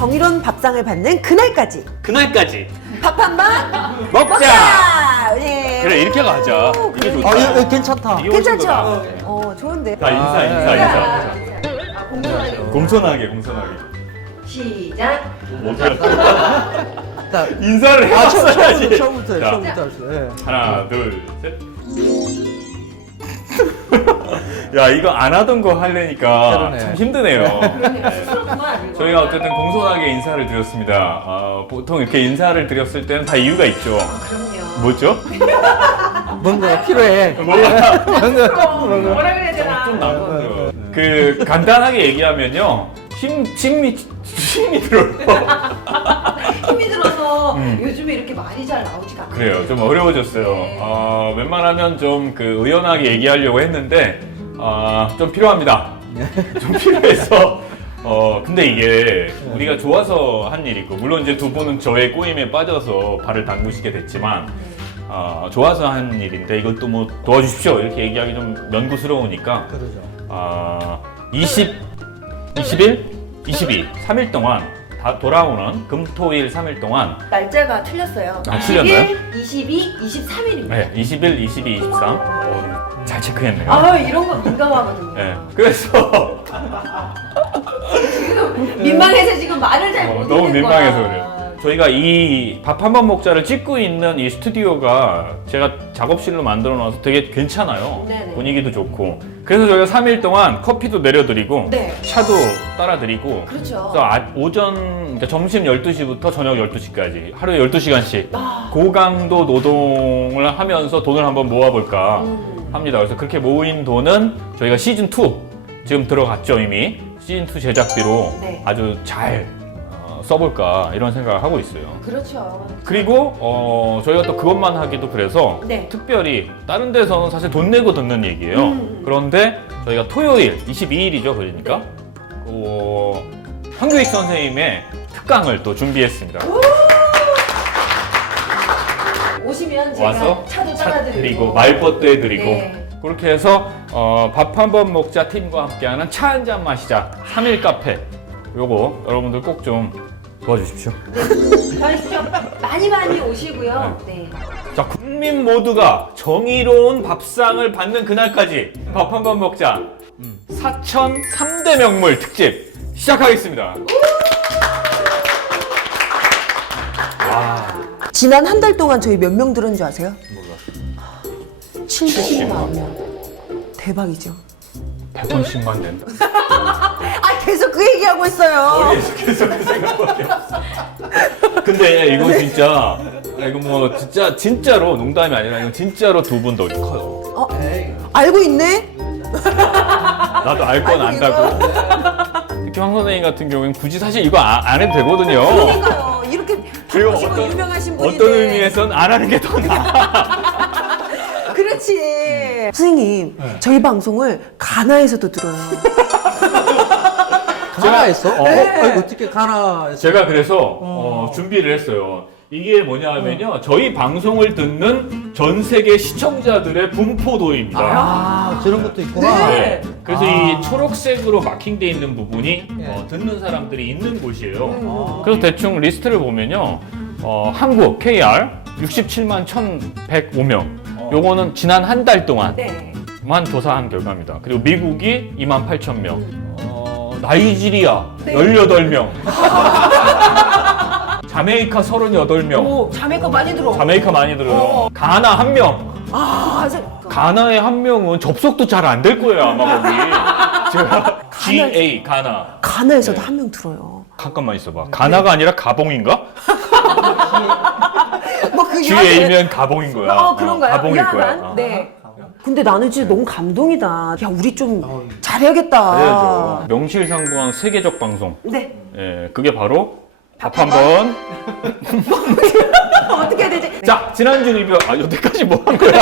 정의로운 밥상을 받는 그날까지 그날까지 밥 한 번 먹자. 네. 그래 이렇게 가자. 이게 좋다. 이거 괜찮다. 이게 훨씬 괜찮죠? 더 나아. 좋은데. 자 인사. 공손하게. 공손하게. 시작. 못할 자, 인사를 해봤어야지. 처음부터 자, 하시죠. 예. 하나, 둘, 셋. 야, 이거 안 하던 거 하려니까 그러네. 참 힘드네요. 네. 저희가 어쨌든 공손하게 인사를 드렸습니다. 보통 이렇게 인사를 드렸을 때는 다 이유가 있죠. 그럼요. 뭐죠? 뭔가 필요해. 뭐가 뭐라 그래야 되나? 좀 나눠요. 그 간단하게 얘기하면요, 힘이 들어요. 힘이 들어서 요즘에 이렇게 말이 잘 나오지가 않아요. 그래요. 좀 어려워졌어요. 네. 웬만하면 좀 그 의연하게 얘기하려고 했는데 좀 필요합니다. 좀 필요해서. 근데 이게 우리가 좋아서 한 일이고, 물론 이제 두 분은 저의 꼬임에 빠져서 발을 담그시게 됐지만, 좋아서 한 일인데 이것도 뭐 도와주십시오 이렇게 얘기하기 좀 면구스러우니까 그러죠. 21, 22, 3일 동안 다 돌아오는 금토일 3일 동안 날짜가 틀렸어요. 아, 틀렸나요? 21, 22, 23일입니다. 네, 21, 22, 23 잘 체크했네요. 이런 거 민감하거든요. 네, 그래서 지금 민망해서 지금 말을 잘 못 너무 듣는 민망해서 거야. 그래요. 저희가 이 밥 한 번 먹자를 찍고 있는 이 스튜디오가 제가 작업실로 만들어 놔서 되게 괜찮아요. 네네. 분위기도 좋고. 그래서 저희가 3일 동안 커피도 내려드리고 네. 차도 따라드리고 그렇죠. 그래서 그러니까 점심 12시부터 저녁 12시까지 하루에 12시간씩 아. 고강도 노동을 하면서 돈을 한번 모아볼까 합니다. 그래서 그렇게 모인 돈은 저희가 시즌2 지금 들어갔죠 이미. 시즌2 제작비로 네. 아주 잘 써볼까 이런 생각을 하고 있어요. 그렇죠. 그리고 저희가 또 그것만 하기도 그래서 네. 특별히 다른 데서는 사실 돈 내고 듣는 얘기예요. 그런데 저희가 토요일 22일이죠 그러니까 황교익 선생님의 특강을 또 준비했습니다. 오시면 제가 와서 차도 차 따라드리고 드리고 말벗도 해드리고 네. 그렇게 해서 밥 한 번 먹자 팀과 함께하는 차 한 잔 마시자 3일 카페 요거 여러분들 꼭 좀 도와주십시오. 도와주십시오. 많이 오시고요. 네. 자, 국민 모두가 정의로운 밥상을 받는 그날까지 밥 한 번 먹자 4천 3대 명물 특집 시작하겠습니다. 와, 지난 한 달 동안 저희 몇 명 들은 줄 아세요? 몰라. 70만 명. 대박이죠. 100원씩만 낸다. 계속 그 얘기하고 있어요. 머리에서 계속 그 생각밖에 없어. 근데 이거 진짜 이거 뭐 진짜로 농담이 아니라 이거 진짜로 두 분 더 커요. 알고 있네? 나도 알 건 안다고. 특히 황 선생님 같은 경우에는 굳이 사실 이거 안 해도 되거든요. 그러니까요. 이렇게 그리고 바쁘시고 유명하신 분인데. 어떤 의미에선 안 하는 게 더 나아. 그렇지. 선생님, 저희 방송을 가나에서도 들어요. 가나했어? 네. 어떻게 가나했어? 제가 그래서 준비를 했어요. 이게 뭐냐 하면요. 저희 방송을 듣는 전 세계 시청자들의 분포도입니다. 저런 것도 있구나. 네. 그래서 아. 이 초록색으로 마킹되어 있는 부분이 예. 듣는 사람들이 있는 곳이에요. 그래서 대충 리스트를 보면요. 한국 KR 67만 1,105명. 요거는 지난 한 달 동안 네. 만 조사한 결과입니다. 그리고 미국이 28,000명, 나이지리아 18명, 자메이카 38명, 오, 자매가 많이 들어. 자메이카 많이 들어요. 가나 1명. 가나의 1명은 접속도 잘 안 될 거예요 아마 거기. 제가 GA 가나. 가나에서도 네. 한 명 들어요. 잠깐만 있어봐. 가나가 아니라 가봉인가? 뭐그 GA면 가봉인 거야. 그런가요? 가봉일 거야. 야만? 네. 근데 나는 진짜 너무 감동이다. 야, 우리 좀 잘해야겠다. 그래야죠. 명실상부한 세계적 방송. 네. 예, 그게 바로 밥 한 번. 어떻게 해야 되지? 자, 지난주 리뷰. 여태까지 뭐 한 거야?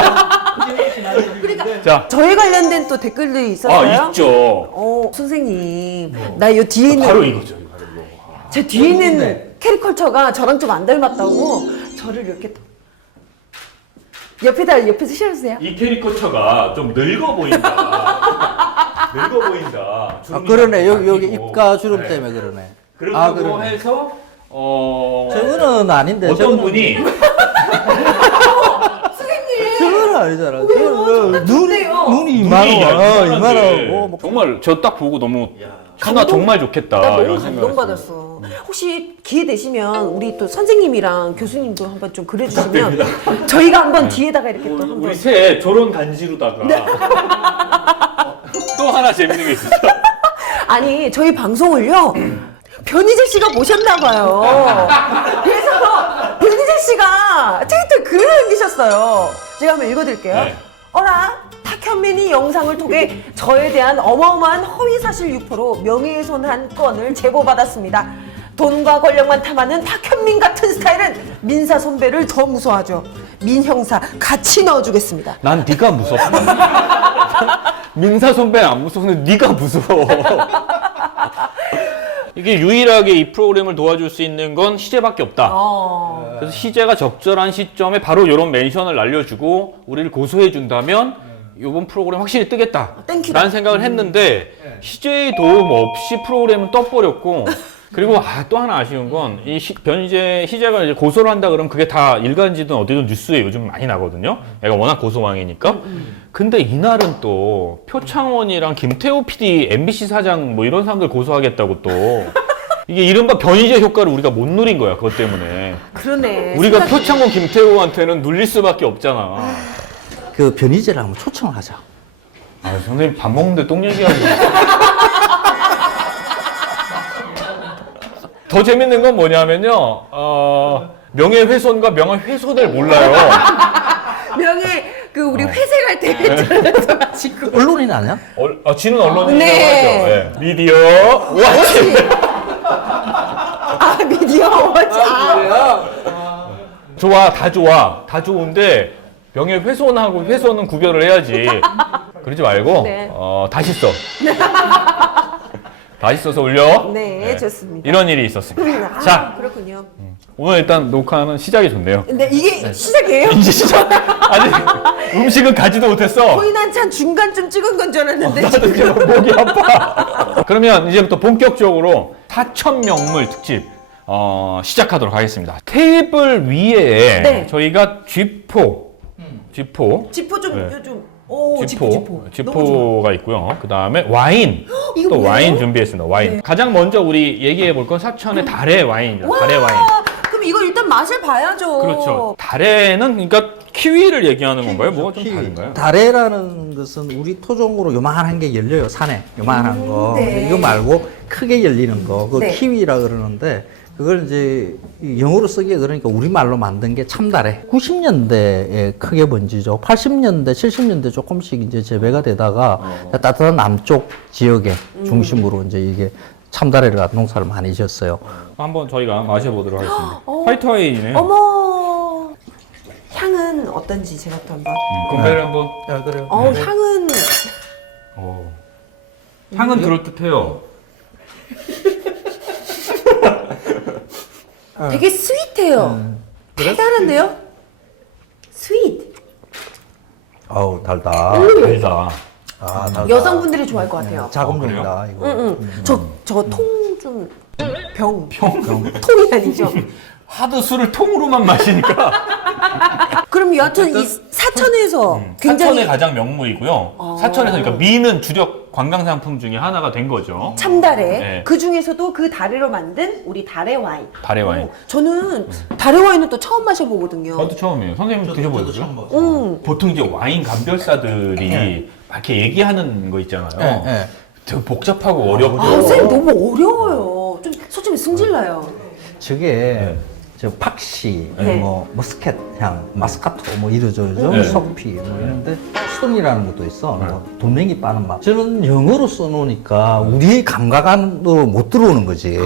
그러니까 자, 저희 관련된 또 댓글들이 있었어요. 있죠. 선생님, 나 요 뒤에 있는 바로 이거죠. 바로 이거. 제 뒤에 있는 뭔데? 캐리컬처가 저랑 좀 안 닮았다고 저를 이렇게 옆에서 실어주세요. 이 캐리커처가 좀 늙어 보인다. 늙어 보인다. 주름이 그러네. 여기 바뀌고. 입가 주름 네. 때문에 그러네. 그러고 그러네. 해서 저거는 아닌데. 어떤 저거는- 분이 저거는 아니잖아. 왜요? 저거는 좋네요. 눈이 눈이 이만하고 이만한데 뭐 정말 저 딱 보고 너무 하나 감동? 정말 좋겠다 나 너무 이런 생각을 감동받았어. 혹시 기회 되시면 우리 또 선생님이랑 교수님도 한번 좀 그려주시면 저희가 한번 뒤에다가 이렇게 또 한번 우리 새 저런 간지로다가 또 하나 재밌는 게 있었어. 아니 저희 방송을요 변희재 씨가 모셨나 봐요. 그래서 변희재 씨가 트위터에 글을 남기셨어요. 제가 한번 읽어드릴게요. 네. 어라 탁현민이 영상을 통해 저에 대한 어마어마한 허위사실 유포로 명예훼손한 건을 제보받았습니다. 돈과 권력만 탐하는 탁현민 같은 스타일은 민사 선배를 더 무서워하죠. 민 형사 같이 넣어주겠습니다. 난 네가 무섭다. 민사 선배는 안 무서운데 네가 무서워. 이게 유일하게 이 프로그램을 도와줄 수 있는 건 희재밖에 없다. 그래서 희재가 적절한 시점에 바로 이런 멘션을 날려주고 우리를 고소해준다면 이번 프로그램 확실히 뜨겠다. 땡큐다. 라는 생각을 했는데 희재의 도움 없이 프로그램은 떠버렸고 그리고 또 하나 아쉬운 건 이 희재가 이제 고소를 한다 그러면 그게 다 일간지든 어디든 뉴스에 요즘 많이 나거든요. 얘가 워낙 고소왕이니까. 근데 이날은 또 표창원이랑 김태호 PD, MBC 사장 뭐 이런 사람들 고소하겠다고 또 이게 이른바 변희재 효과를 우리가 못 누린 거야. 그것 때문에. 그러네. 우리가 생각이- 표창원, 김태호한테는 눌릴 수밖에 없잖아. 그 변희재를 한번 초청을 하자. 선생님 밥 먹는데 똥 얘기하고. 더 재밌는 건 뭐냐면요. 명예훼손과 명예훼손을 몰라요. 우리 회색 할 때 가지고 언론인 아니야? 지는 언론이라고 네. 하죠. 네. 미디어 워치. 미디어 워치. 좋아, 다 좋아. 다 좋은데 명예훼손하고 훼손은 구별을 해야지. 그러지 말고 네. 다시 써. 다시 써서 올려. 네, 좋습니다. 이런 일이 있었습니다. 자, 그렇군요. 오늘 일단 녹화는 시작이 좋네요. 근데 이게 시작이에요? 이제 시작. 아니 음식은 가지도 못했어. 거의 난참 중간쯤 찍은 건 줄 알았는데 나도 이제 목이 아파. 그러면 이제부터 본격적으로 사천명물 특집 시작하도록 하겠습니다. 테이블 위에 네. 저희가 쥐포 지포 좀 네. 요즘 지포 너무 좋아. 쥐포가 있고요. 그 다음에 와인 이거 또 뭐예요? 와인 준비했습니다. 와인. 가장 먼저 우리 얘기해 볼 건 사천의 달의 와인입니다. 달의 와인. 그럼 이거 일단 맛을 봐야죠. 그렇죠. 달에는 그러니까 키위를 얘기하는 건가요? 뭐가 좀 다른가요? 다래라는 것은 우리 토종으로 요만한 게 열려요, 산에. 요만한 거. 네. 근데 이거 말고 크게 열리는 거. 그거 네. 키위라 그러는데 그걸 이제 영어로 쓰기에 그러니까 우리말로 만든 게 참다래. 90년대에 크게 번지죠. 80년대, 70년대 조금씩 이제 재배가 되다가 따뜻한 남쪽 지역에 중심으로 이제 이게 참다래를 갖다 농사를 많이 지었어요. 한번 저희가 마셔보도록 하겠습니다. 화이트 와인이네요. 어머 향은 어떤지 제가 또 한번. 건배를 한번. 야, 그래요. 향은 향은 그럴듯해요. 되게 스윗해요. 달달한데요? 스윗. 어우, 달다. 달다. 아, 달다. 여성분들이 좋아할 것 같아요. 자금종이다, 이거. 저 통 좀 병. 통이 아니죠. 하도 술을 통으로만 마시니까. 그럼 여하튼 이 사천에서 굉장히 사천의 가장 명물이고요. 사천에서 그러니까 미는 주력 관광상품 중에 하나가 된 거죠. 참다래. 네. 그 중에서도 그 다래로 만든 우리 다래 와인. 달의 와인. 저는 다래 와인은 또 처음 마셔보거든요. 저도 처음이에요. 선생님 드셔보셨어요? 먹었어요. 보통 이제 와인 감별사들이 막 이렇게 얘기하는 거 있잖아요. 네, 네. 되게 복잡하고 어렵고. 선생님 너무 어려워요. 좀 솔직히 승질나요. 저게 저 팍시, 네. 뭐 머스켓 향, 마스카토 뭐 이러죠, 네. 석피 뭐 이런데 수동이라는 것도 있어. 뭐 돌멩이 빠는 맛. 저는 영어로 써놓으니까 우리의 감각안으로 못 들어오는 거지.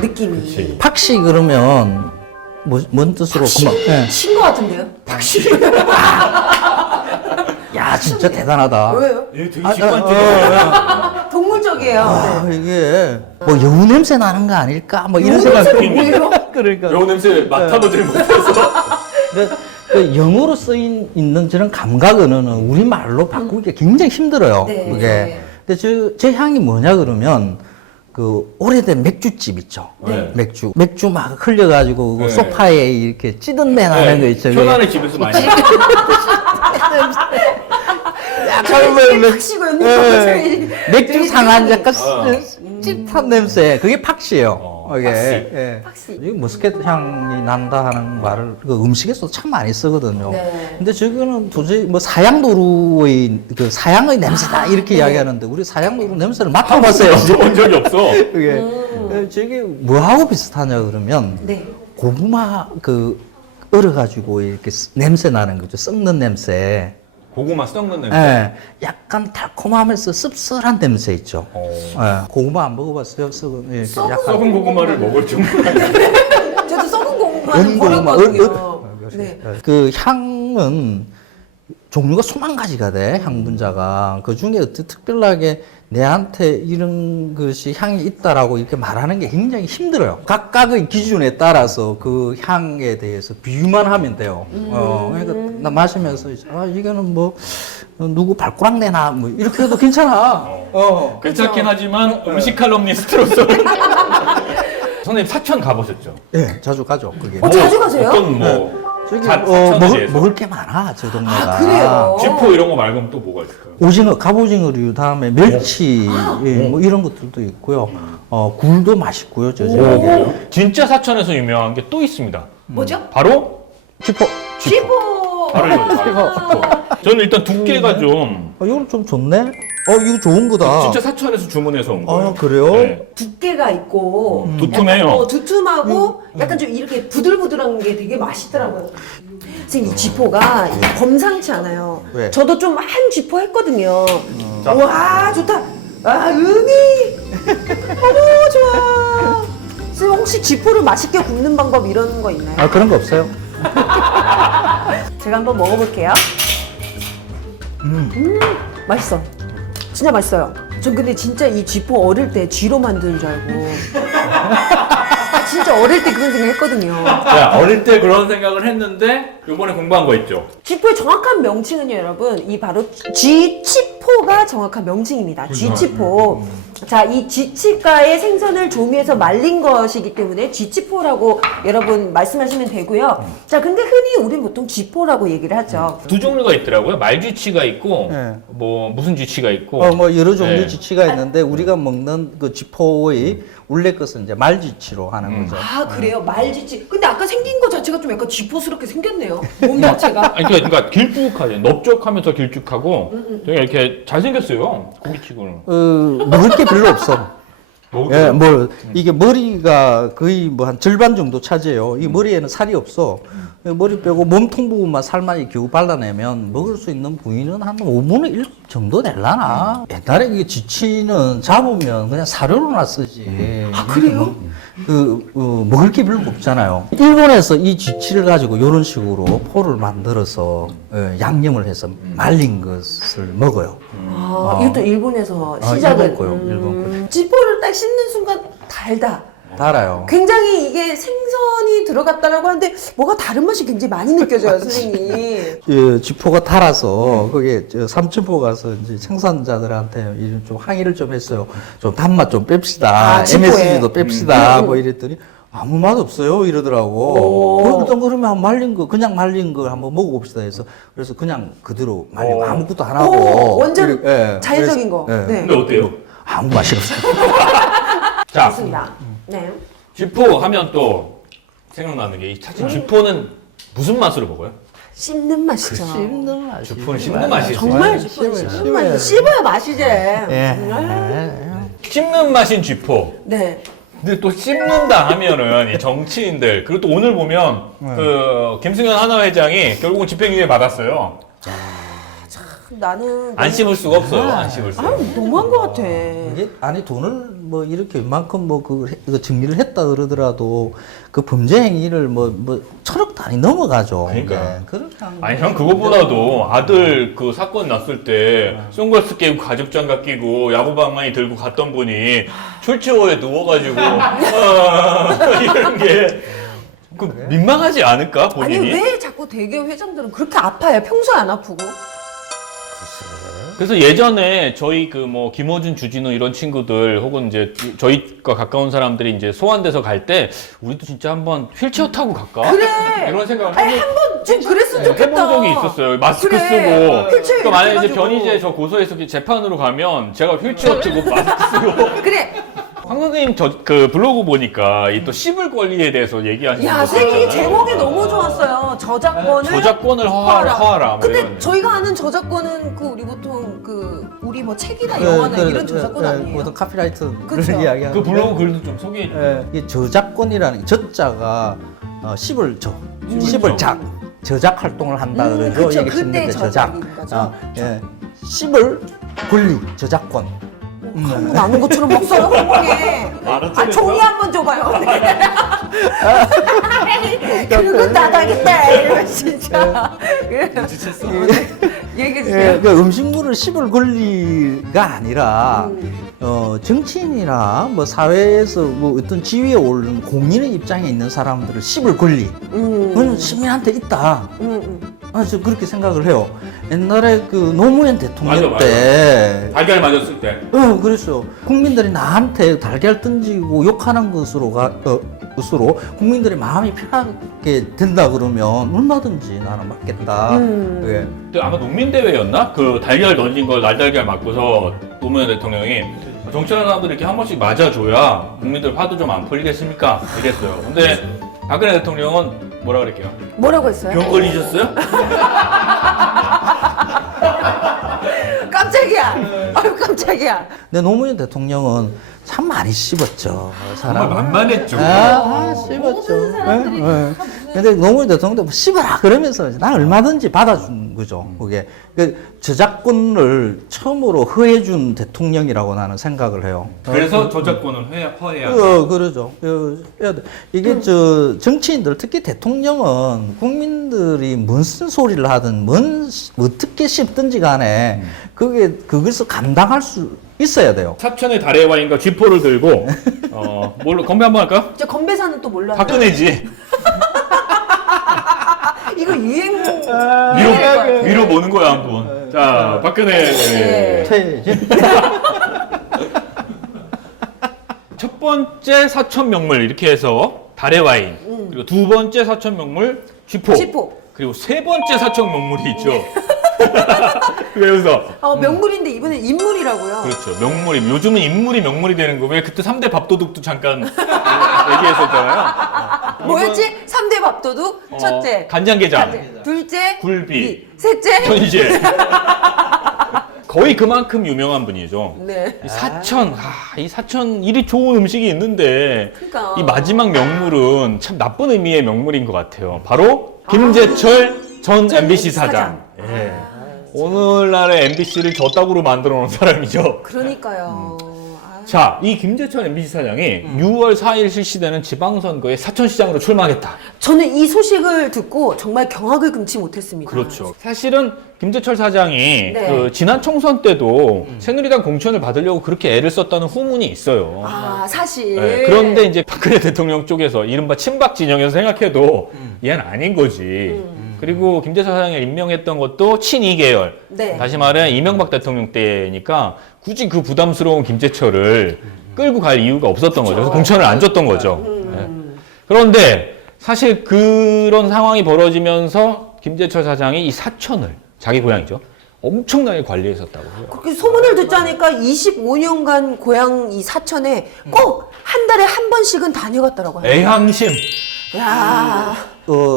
느낌이. 그치. 팍시 그러면 뭔 뜻으로 그만. 예. 신 것 같은데요? 박씨. 야 진짜 대단하다. 왜요? 얘 되게 아, 직관적이야. 동물적이에요. 아, 이게 뭐 여우 냄새 나는 거 아닐까? 뭐 이런 생각이 뭐예요? 그러니까. 여우 냄새 맡아보질 못해서. 그 영어로 쓰인 있는 저런 감각 언어는 우리 말로 바꾸기가 굉장히 힘들어요. 네. 그게. 근데 저 향이 뭐냐 그러면 그 오래된 맥주집 있죠. 네. 맥주 막 흘려가지고 그 네. 소파에 이렇게 찌든 내 나는 거 있죠. 현안의 집에서 많이. 약간 팍시고 있는 맥주 상한 약간 어. 찝한 냄새. 그게 팍시예요. 이게 팍시. 예. 팍시. 이 머스켓 향이 난다 하는 말을 그 음식에서 참 많이 쓰거든요. 네. 근데 저거는 도저히 뭐 사양노루의 그 사양의 냄새다 이렇게 이야기하는데 우리 사양노루 냄새를 맡아봤어요. 본 적이 없어. 그게 저게 뭐하고 비슷하냐 그러면 네. 고구마 그 얼어가지고 이렇게 냄새 나는 거죠. 썩는 냄새. 고구마 썩는 냄새. 예, 약간 달콤하면서 씁쓸한 냄새 있죠. 어. 예, 고구마 안 먹어봤어요? 썩은 이렇게 썩은 고구마를 먹을 정도로. 저도 썩은 고구마는 은고구마, 버렸거든요. 네. 그 향은 종류가 수만 가지가 돼, 향 분자가. 그 중에 어떻게 특별하게 내한테 이런 것이 향이 있다라고 이렇게 말하는 게 굉장히 힘들어요. 각각의 기준에 따라서 그 향에 대해서 비유만 하면 돼요. 그러니까 나 마시면서 이거는 뭐 누구 발꼬락 내나 뭐 이렇게 해도 괜찮아. 괜찮긴 하지만 음식 칼럼니스트로서. 선생님 사천 가보셨죠? 예, 자주 가죠. 그게. 자주 가세요? 어떤 뭐 저기 사천에 대해서. 먹을 게 많아, 저 동네가. 그래요? 쥐포 이런 거 말고는 또 뭐가 있을까요? 오징어, 갑오징어류 다음에 멸치 예, 뭐 이런 것들도 있고요. 굴도 맛있고요, 저 지역에. 진짜 사천에서 유명한 게 또 있습니다. 뭐죠? 바로 쥐포. 쥐포. 바로 이거죠. 쥐포. 저는 일단 두께가 좀 이건 좀 좋네. 이거 좋은 거다. 진짜 사천에서 주문해서 온 거예요. 그래요? 네. 두께가 있고 두툼해요. 약간, 두툼하고 약간 좀 이렇게 부들부들한 게 되게 맛있더라고요. 선생님 이 쥐포가 범상치 않아요. 왜? 저도 좀 한 쥐포 했거든요. 와 좋다. 아 음이 어머 좋아. 선생님 혹시 쥐포를 맛있게 굽는 방법 이런 거 있나요? 그런 거 없어요? 제가 한번 먹어볼게요. 맛있어. 진짜 맛있어요. 전 근데 진짜 이 쥐포 어릴 때 쥐로 만드는 줄 알고. 진짜 어릴 때 그런 생각 했거든요. 자, 어릴 때 그런 생각을 했는데 요번에 공부한 거 있죠. 쥐포의 정확한 명칭은요, 여러분. 이 바로 쥐치포가 정확한 명칭입니다. 쥐치포. 자, 이 쥐치가의 생선을 조미해서 말린 것이기 때문에 쥐치포라고 여러분 말씀하시면 되고요. 자, 근데 흔히 우리는 보통 쥐포라고 얘기를 하죠. 두 종류가 있더라고요. 말쥐치가 있고 네. 뭐 무슨 쥐치가 있고. 뭐 여러 종류 네. 쥐치가 있는데 우리가 먹는 그 쥐포의 원래 것은 이제 말쥐치로 하는 거죠. 아, 그래요? 말쥐치. 근데 아까 생긴 거 자체가 좀 약간 쥐포스럽게 생겼네요. 몸 자체가. 아니, 그러니까 길쭉하죠. 넓적하면서 길쭉하고 되게 이렇게 잘생겼어요. 고기치고는. 먹을 게 별로 없어. 먹을 예, 뭐 이게 머리가 거의 뭐 한 절반 정도 차지해요. 이 머리에는 살이 없어. 머리 빼고 몸통 부분만 살만 겨우 발라내면 먹을 수 있는 부위는 한 5분의 1 정도 될라나. 옛날에 이게 쥐치는 잡으면 그냥 사료로나 쓰지. 아, 그래요? 먹을 게 별로 없잖아요. 일본에서 이 쥐치를 가지고 이런 식으로 포를 만들어서 양념을 해서 말린 것을 먹어요. 아, 이것도 일본에서 시작을. 일본 거요, 일본 거. 쥐포를 딱 씹는 순간 달다. 달아요. 굉장히 이게 생선이 들어갔다라고 하는데 뭐가 다른 맛이 굉장히 많이 느껴져요, 선생님. 쥐포가 달아서 거기에 삼천포 가서 이제 생산자들한테 이런 좀 항의를 좀 했어요. 좀 단맛 좀 뺍시다. 쥐포에. MSG도 뺍시다. 뭐 이랬더니 아무 맛 없어요 이러더라고. 일단 그러면 말린 거 그냥 말린 걸 한번 먹어봅시다 해서 그래서 그냥 그대로 말린 거 아무것도 안 하고 오, 완전 예, 자연적인 그래서, 거. 예. 네. 근데 어때요? 아무 맛이 없어요. 자, 좋습니다. 네. 쥐포 하면 또 생각나는 게 사실 쥐포는 무슨 맛으로 먹어요? 씹는 맛이죠. 씹는 맛이. 쥐포는 씹는 맛이지. 정말 씹어요, 씹는 씹어요. 맛. 씹어야 맛이지. 씹는 맛인 쥐포. 네. 근데 또 씹는다 하면은 이 정치인들 그리고 또 오늘 보면 그 김승현 하나 회장이 결국은 집행유예 받았어요. 나는 안 씹을 수가 없어요. 안 씹을 수가. 너무한 것 같아. 이게 아니 돈을 뭐 이렇게 웬만큼 뭐 그 정리를 했다 그러더라도 그 범죄 행위를 뭐 천억 단위 넘어가죠. 그러니까. 그렇게 하는 아니 형 그거보다도 아들 그 사건 났을 때 선글라스 끼고 가죽장갑 끼고 야구방망이 들고 갔던 분이 출치호에 누워가지고 이런 게 그 민망하지 않을까 본인이? 아니 왜 자꾸 대기업 회장들은 그렇게 아파요? 평소에 안 아프고? 그래서 예전에 저희 그 뭐 김호준, 주진우 이런 친구들 혹은 이제 저희과 가까운 사람들이 이제 소환돼서 갈 때 우리도 진짜 한번 휠체어 타고 갈까? 그래. 이런 생각을 아니 한 번쯤 그랬으면 좋겠다. 해본 적이 있었어요. 마스크 그래. 쓰고. 휠체어 그러니까 만약에 이제 해가지고. 변희재 저 고소해서 재판으로 가면 제가 휠체어 쓰고 마스크 쓰고. 그래. 황 선생님 그 블로그 보니까 이 또 씹을 권리에 대해서 얘기하시는 야, 거 선생님 있잖아요. 제목이 너무 좋았어요. 저작권을 허하라. 뭐 근데 이런. 저희가 아는 저작권은 그 우리 보통 그 우리 뭐 책이나 예, 영화나 그래, 이런 저작권 아니에요? 어떤 카피라이트 그쵸. 이야기하는 그 블로그 글도 좀 소개해 주세요. 이 저작권이라는 게 저자가 씹을 씹을 작 저작 활동을 한다 그러죠. 그쵸. 이게 그때 씹는 게 저작. 저작인 거죠. 예. 씹을 권리 저작권. 한국 아는 것처럼 막 써요, 홍콩에. 아, 종이 한번 줘봐요. 네. 그리고 나다겠다. 이러면 진짜. 얘기해 주세요. 그 음식물을 씹을 권리가 아니라 정치인이나 뭐 사회에서 뭐 어떤 지위에 오른 공인의 입장에 있는 사람들을 씹을 권리 그건 시민한테 있다. 저 그렇게 생각을 해요. 옛날에 그 노무현 대통령 맞아. 때 달걀 맞았을 때. 그랬어. 국민들이 나한테 달걀 던지고 욕하는 것으로 국민들의 마음이 편하게 된다 그러면 얼마든지 나는 맞겠다. 예. 그때 아마 농민대회였나? 그 달걀 던진 걸 날달걀 맞고서 노무현 대통령이 정치하는 사람들이 이렇게 한 번씩 맞아줘야 국민들 화도 좀 안 풀리겠습니까? 이랬어요. 근데 박근혜 대통령은 뭐라 그럴게요? 뭐라고 했어요? 병 걸리셨어요? 깜짝이야. 아유, 깜짝이야. 근데 노무현 대통령은 참 많이 씹었죠. 정말 만만했죠. 씹었죠. 모든 사람들이 근데 노무현 대통령도 뭐 씹어라 그러면서 난 얼마든지 받아준 거죠. 그게 그 저작권을 처음으로 허해준 대통령이라고 나는 생각을 해요. 그래서 저작권을 허해야. 그러죠. 이게 정치인들 특히 대통령은 국민들이 무슨 소리를 하든 어떻게 씹든지 간에 그것을 감당할 수 있어야 돼요. 사천의 달의 와인과 쥐포를 들고 뭘로 건배 한번 할까요? 저 건배사는 또 몰라. 박근혜지. 이거 유행. 위로 모는 거야 한번. 자, 박근혜. 네. 첫 번째 사천 명물 이렇게 해서 달의 와인. 그리고 두 번째 사천 명물 쥐포. 쥐포. 그리고 세 번째 사천 명물이 있죠. 왜 웃어? 명물인데 이번엔 인물이라고요. 그렇죠. 명물이. 요즘은 인물이 명물이 되는 거. 왜 그때 3대 밥도둑도 잠깐 얘기했었잖아요. 뭐였지? 3대 밥도둑. 첫째. 간장게장. 둘째. 굴비. 셋째. 현재. 거의 그만큼 유명한 분이죠. 네. 이 사천 이리 좋은 음식이 있는데 그러니까. 이 마지막 명물은 참 나쁜 의미의 명물인 것 같아요. 바로 김재철 전 MBC 사장. 예. 오늘날의 MBC를 저따구로 만들어 놓은 사람이죠. 그러니까요. 자, 이 김재철 MBC 사장이 6월 4일 실시되는 지방선거에 사천시장으로 출마하겠다. 저는 이 소식을 듣고 정말 경악을 금치 못했습니다. 그렇죠. 사실은 김재철 사장이 네. 그 지난 총선 때도 새누리당 공천을 받으려고 그렇게 애를 썼다는 후문이 있어요. 사실. 네, 그런데 이제 박근혜 대통령 쪽에서 이른바 친박 진영에서 생각해도 얘는 아닌 거지. 그리고 김재철 사장을 임명했던 것도 친이 계열. 네. 다시 말해 이명박 대통령 때니까 굳이 그 부담스러운 김재철을 끌고 갈 이유가 없었던 거죠. 그래서 공천을 안 줬던 거죠. 네. 그런데 사실 그런 상황이 벌어지면서 김재철 사장이 이 사천을 자기 고향이죠. 엄청나게 관리했었다고 해요. 그렇게 소문을 듣자니까 25년간 고향 이 사천에 꼭 한 달에 한 번씩은 다녀갔더라고요. 애향심. 야.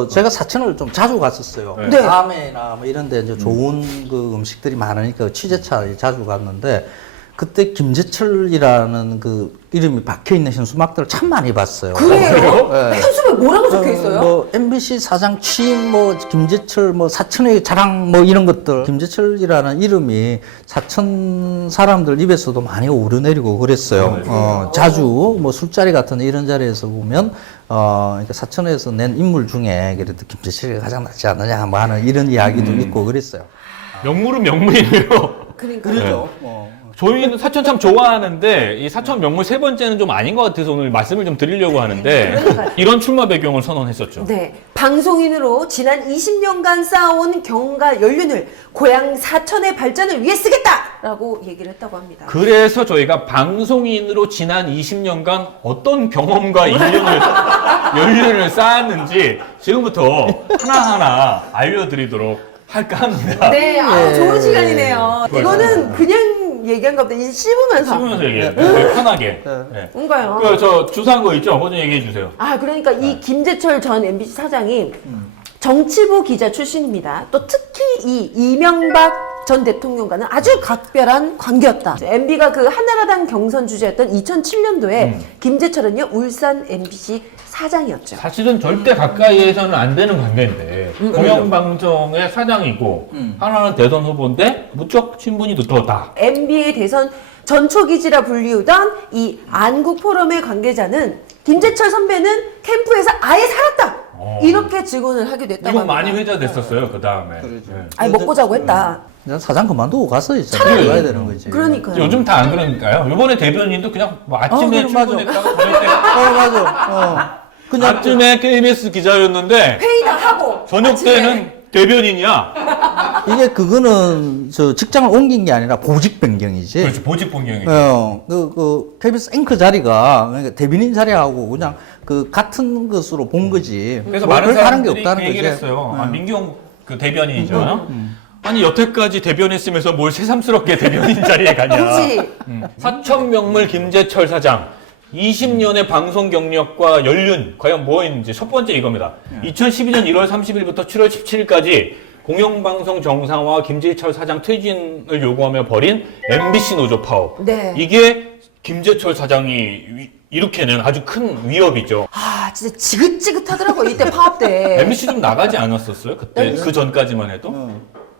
제가 사천을 좀 자주 갔었어요. 네. 밤에나 뭐 이런 데 이제 좋은 그 음식들이 많으니까 취재차에 자주 갔는데 그때 김재철이라는 그 이름이 박혀 있는 현수막들을 참 많이 봤어요. 그래요? 네. 현수막에 뭐라고 적혀 있어요? 뭐 MBC 사장 취임, 뭐 김재철, 뭐 사천의 자랑, 뭐 이런 것들. 김재철이라는 이름이 사천 사람들 입에서도 많이 오르내리고 그랬어요. 자주 뭐 술자리 같은 이런 자리에서 보면 그러니까 사천에서 낸 인물 중에 그래도 김재철이 가장 낫지 않느냐 뭐 하는 이런 이야기도 있고 그랬어요. 명물은 명물이에요. 그러니까. 그렇죠. 저희는 사천 참 좋아하는데 이 사천 명물 세 번째는 좀 아닌 것 같아서 오늘 말씀을 좀 드리려고 하는데 그러니까요. 이런 출마 배경을 선언했었죠. 네, 방송인으로 지난 20년간 쌓아온 경험과 연륜을 고향 사천의 발전을 위해 쓰겠다라고 얘기를 했다고 합니다. 그래서 저희가 방송인으로 지난 20년간 어떤 경험과 연륜을 쌓았는지 지금부터 하나하나 알려드리도록 할까 합니다. 네, 좋은 시간이네요. 좋아요. 이거는 그냥 얘기한 것보다 이제 씹으면서. 씹으면서 얘기해요. 네, 편하게. 네. 뭔가요? 저 주사한 거 있죠? 그거 좀 얘기해 주세요. 그러니까 이 김재철 전 MBC 사장이 정치부 기자 출신입니다. 또 특히 이 이명박 전 대통령과는 아주 각별한 관계였다. MB가 그 한나라당 경선 주자였던 2007년도에 김재철은요 울산 MBC 사장이었죠. 사실은 절대 가까이에서는 안 되는 관계인데 공영방송의 사장이고 하나는 대선 후보인데 무척 친분이 두터웠다. MB의 대선 전초기지라 불리우던 이 안국 포럼의 관계자는 김재철 선배는 캠프에서 아예 살았다. 이렇게 증언을 하게 됐다고 이건 합니다. 많이 회자됐었어요. 그 다음에. 아니 먹고 자고 했다. 그냥 사장 그만두고 가서 이제 차라리. 가야 되는 거지. 그러니까요. 요즘 다 안 그러니까요. 이번에 대변인도 그냥 뭐 아침에 그래, 맞아. 출근했다가 저녁 때 맞아. 그냥 아침에 KBS 기자였는데 회의다 하고 저녁 아침에. 때는 대변인이야. 이게 그거는 저 직장을 옮긴 게 아니라 보직 변경이지. 그렇죠. 보직 변경이죠. 그 KBS 앵커 자리가 그러니까 대변인 자리하고 그냥 그 같은 것으로 본 거지. 그래서 뭐 많은 별 다른 게 사람들이 없다는 그 얘기를 거지. 했어요. 민경 그 대변인이죠. 아니 여태까지 대변했으면서 뭘 새삼스럽게 대변인 자리에 가냐. 그렇지. 사천명물 김재철 사장 20년의 방송 경력과 연륜 과연 뭐였는지 첫 번째 이겁니다. 2012년 1월 30일부터 7월 17일까지 공영방송 정상화 김재철 사장 퇴진을 요구하며 벌인 MBC 노조 파업. 네. 이게 김재철 사장이 일으켜낸 아주 큰 위협이죠. 진짜 지긋지긋하더라고요. 이때 파업 때. MBC 좀 나가지 않았었어요? 그때 MBC? 그 전까지만 해도?